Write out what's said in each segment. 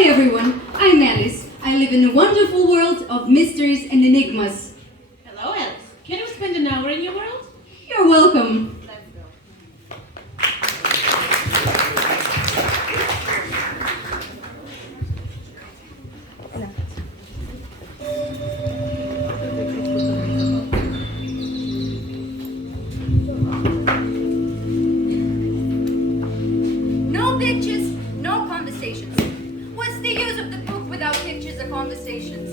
Hi everyone, I'm Alice. I live in a wonderful world of mysteries and enigmas. Hello, Alice. Can we spend an hour in your world? You're welcome. Let's go. No pictures, no conversations. What's the use of the book without pictures or conversations?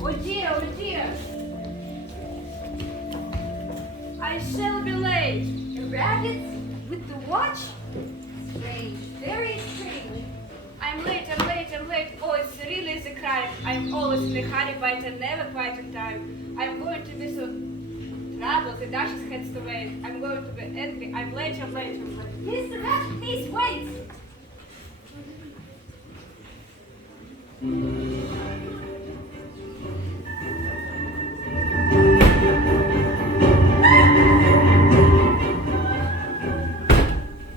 Oh dear, oh dear. I shall be late. A rabbit with the watch? Strange, very strange. I'm late, I'm late, I'm late. Oh, it's really the crime. I'm always in a hurry, but I'm never quite on time. I'm going to be so troubled. The Duchess has to wait. I'm going to be angry. I'm late, I'm late, I'm late. Mr. Rabbit, please wait.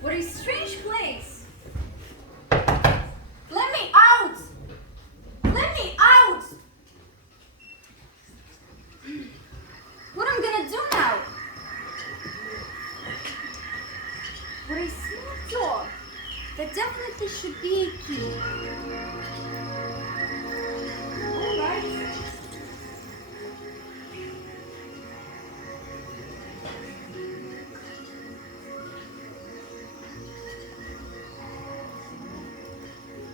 What a strange place. Let me out! Let me out! What am I gonna do now? What I see a door. There definitely should be a key. Alright.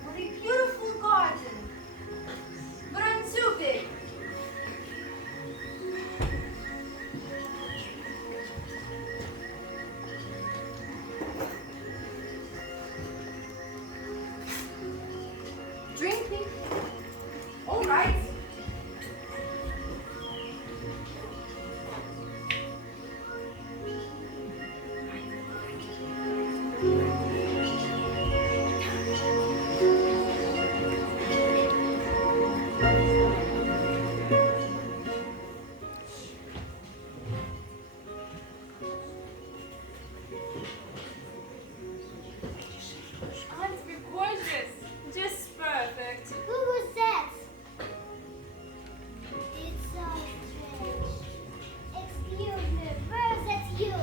What a beautiful garden. But I'm too big. Drinking. All right. Aren't we gorgeous? Just perfect. Who was that? It's so strange. Excuse me, where's that you?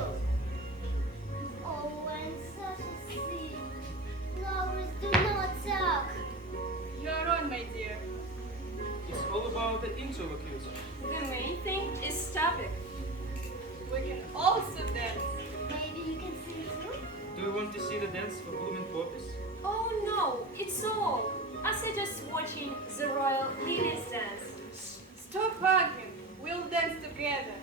Oh, and such a scene. Flowers do not talk. You're on, my dear. It's all about the interlocutor. The main thing is topic. We can also dance. Maybe you can sing too? Do you want to see the dance for blooming poppies? Oh no, it's all. I suggest watching the royal lilies dance. Stop arguing. We'll dance together.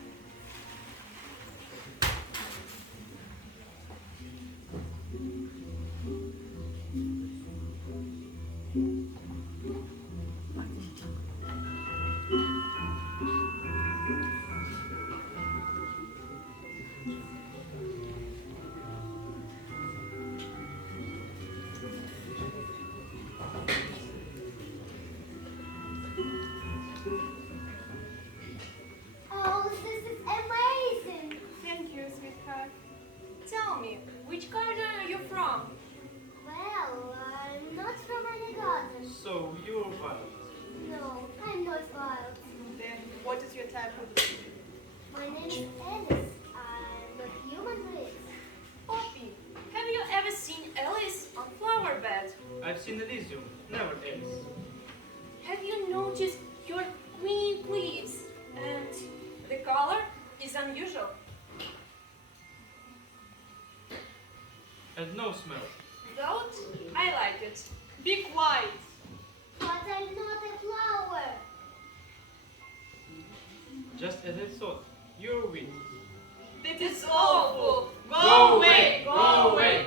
Oh, this is amazing. Thank you, sweetheart. Tell me, which garden are you from? Well, I'm not from any garden. So, you're wild. No, I'm not wild. Then what is your type of My name is Alice. I'm a human being. Poppy, have you ever seen Alice on flower bed? I've seen Elysium, never Alice. Have you noticed your green leaves? And the color is unusual. And no smell. Don't I like it? Be quiet. But I'm not a flower. Just as I thought, you're a weed. That is awful. Go away! Go away!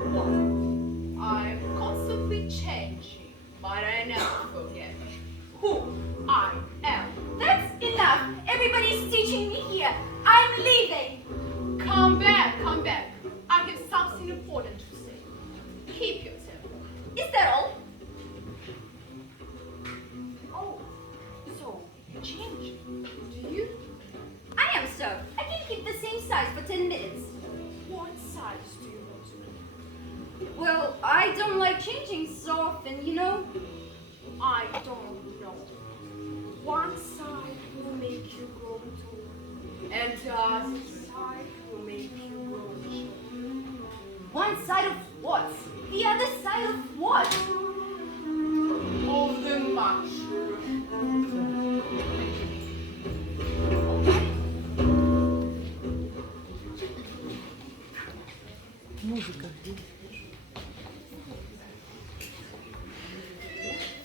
I'm constantly changing, but I never forget who I am. That's enough. Everybody's teaching me here. I'm leaving. Come back, come back. I have something important to say. Keep your temper. Is that all? Oh, so you changed, do you? I am, sir. I can keep the same size for 10 minutes. What size do you want to be? Well, I don't like changing so often, you know. I don't know. One side will make you grow tall, and the other side will make you grow short. One side of what? The other side of what? Of the mushroom.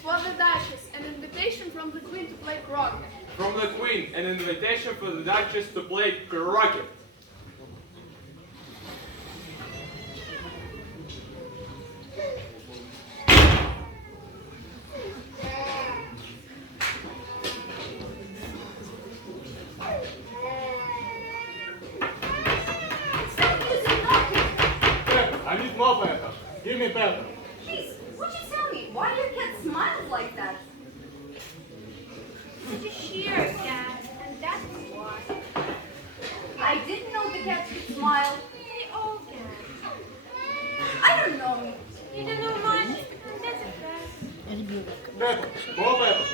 For the Duchess, an invitation from the Queen to play croquet. From the Queen, an invitation for the Duchess to play croquet. Stop using rocket. Pepper, I need more pepper. Give me pepper. Please, would you tell me why your cat smiles like that? Did you hear a cat? And that's why. I didn't know the cat could smile. They all can. I don't know. You don't know much. That's a fact. Pepper, more pepper.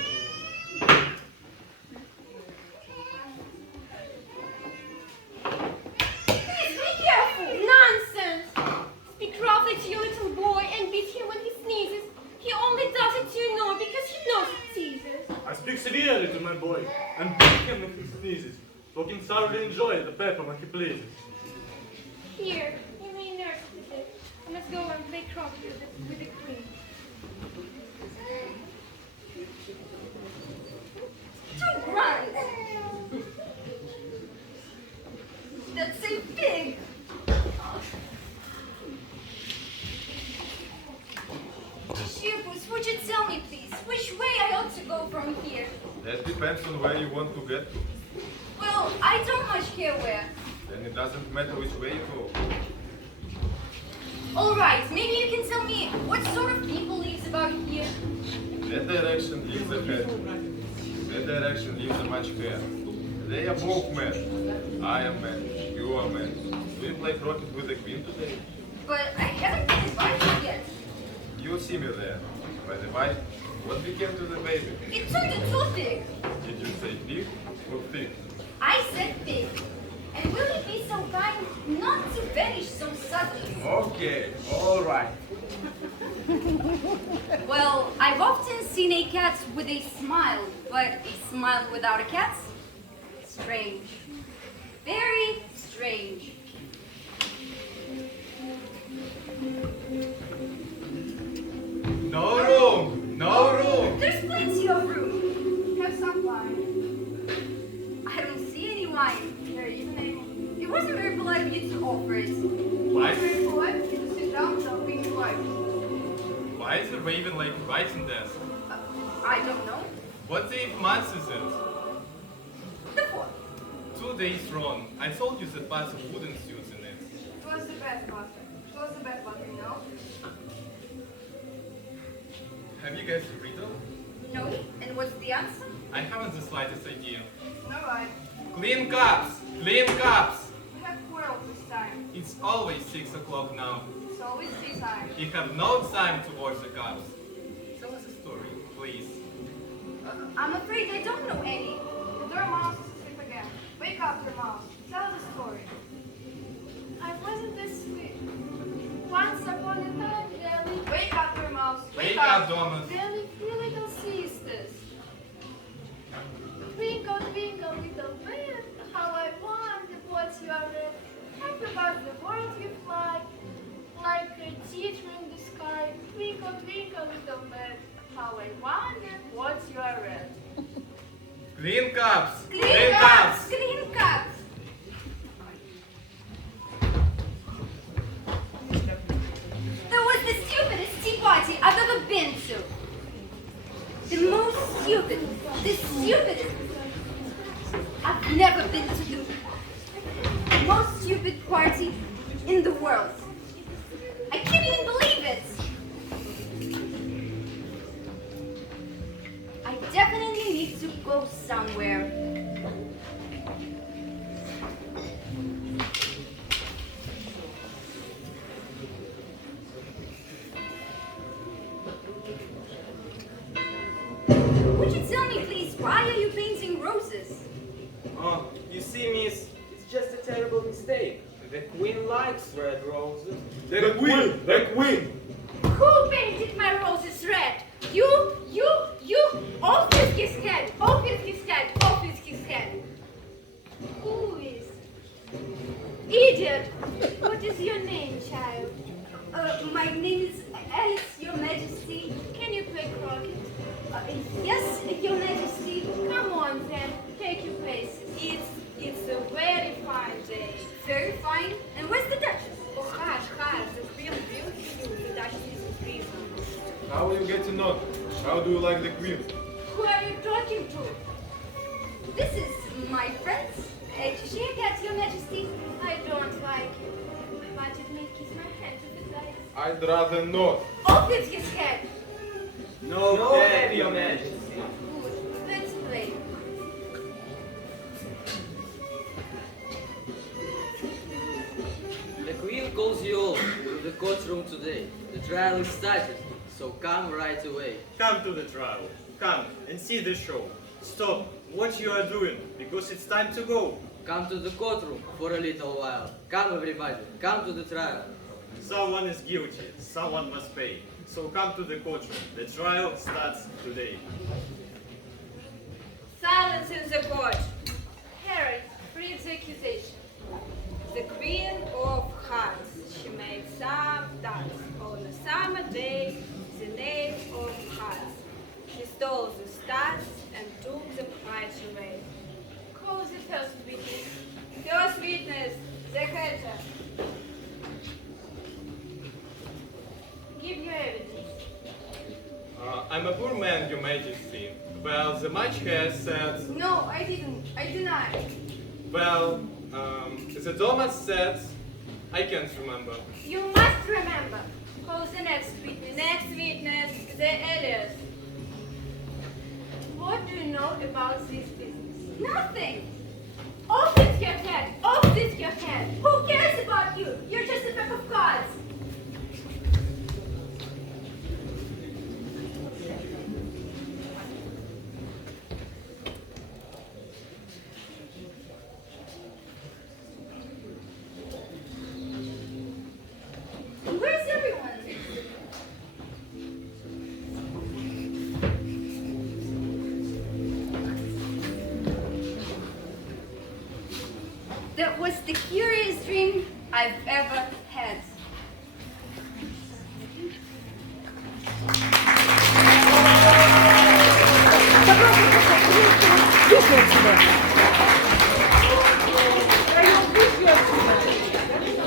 Please be careful. Nonsense! Speak roughly to your little boy and beat him when he sneezes. He only does it to you know because he knows it teases. I speak severely to my boy and beat him if he sneezes. So he can thoroughly enjoy the pepper when he pleases. Here, you may nurse with it. And let's go and play croquet with the Queen. Two runs. That's a pig. Sheepus, would you tell me, please, which way I ought to go from here? That depends on where you want to get to. Well, I don't much care where. Then it doesn't matter which way you go. All right, maybe you can tell me what sort of people lives about here. That direction leads ahead. That direction leads a much hair. They are both men. I am man. You are man. Do you play croquet with the Queen today? But I haven't been invited yet. You see me there. By the way, what became to the baby? It turned into a pig. Did you say pig or pig? I said pig. And will you be so kind not to vanish so suddenly? Okay, all right. Well, I've often seen a cat with a smile, but a smile without a cat? Strange. Very strange. No room! No room! There's plenty of room. Have some wine. I don't see any wine. Here, evening. It wasn't very polite of you to offer it. Why, Very polite of you to sit down without being polite. why is the raven like writing desk? I don't know. What day of month is it? The fourth. 2 days wrong. I told you that parts of wooden suits in it. It was the best butter. It was the best butter, you know? Have you guys a riddle? No. And what's the answer? I haven't the slightest idea. No, right. Clean cups! Clean cups! We have quarreled this time. It's always 6 o'clock now. It's always this time. You have no time to wash the cups. Tell us a story, please. I'm afraid I don't know any. The dormouse is asleep again. Wake up, dormouse. Tell the story. I wasn't asleep. Once upon a time, there lived Wake up, dormouse. Wake up, Thomas. really three little sisters. Twinkle, twinkle, little bit, how I wonder what you are at. Up above the world you fly, like a teeter in the sky. Twinkle, twinkle, little bit, how I wonder what you are at. Clean cups! Clean cups! Clean cups! into? The most stupid, the stupidest. I've never been to the most stupid party in the world. I can't even believe it. I definitely need to go somewhere. Would you tell me, please, why are you painting roses? Oh, you see, miss, it's just a terrible mistake. The queen likes red roses. The queen! The queen! Who painted my roses red? You! Off with his head! Off with his head! Off with his head! Who is? Idiot! What is your name, child? My name is Alice, Your Majesty. Can you play croquet? Yes, Your Majesty. Come on then, take your places. It's a very fine day. Very fine. And where's the Duchess? Oh, hush, the queen will kill the Duchess is in prison. How will you get to know? How do you like the queen? Who are you talking to? This is my friend, Cheshire Cat, Your Majesty. I don't like it. But it may kiss my hand to the dice. I'd rather not. Off with his head! No, dead, your majesty. Good. Let's play. The queen calls you all to the courtroom today. The trial is started, so come right away. Come to the trial. Come and see the show. Stop what you are doing, because it's time to go. Come to the courtroom for a little while. Come everybody, come to the trial. Someone is guilty. Someone must pay. So come to the courtroom. The trial starts today. Silence in the court. Herod, read the accusation. The Queen of Hearts. She made some dance on a summer day, the name of Hearts. She stole the stars and took them right away. Call the first witness. First witness, the hatter. Give your evidence. I'm a poor man, your majesty. Well, the judge has said... No, I didn't. I deny. Well, the Thomas said... I can't remember. You must remember. Call the next witness. Next witness, the alias. What do you know about this business? Nothing. Off with your head! Off with your head! Who cares about you? You're just a pack of cards. Where's everyone? That was the curious dream I've ever had. Пішли отсюди.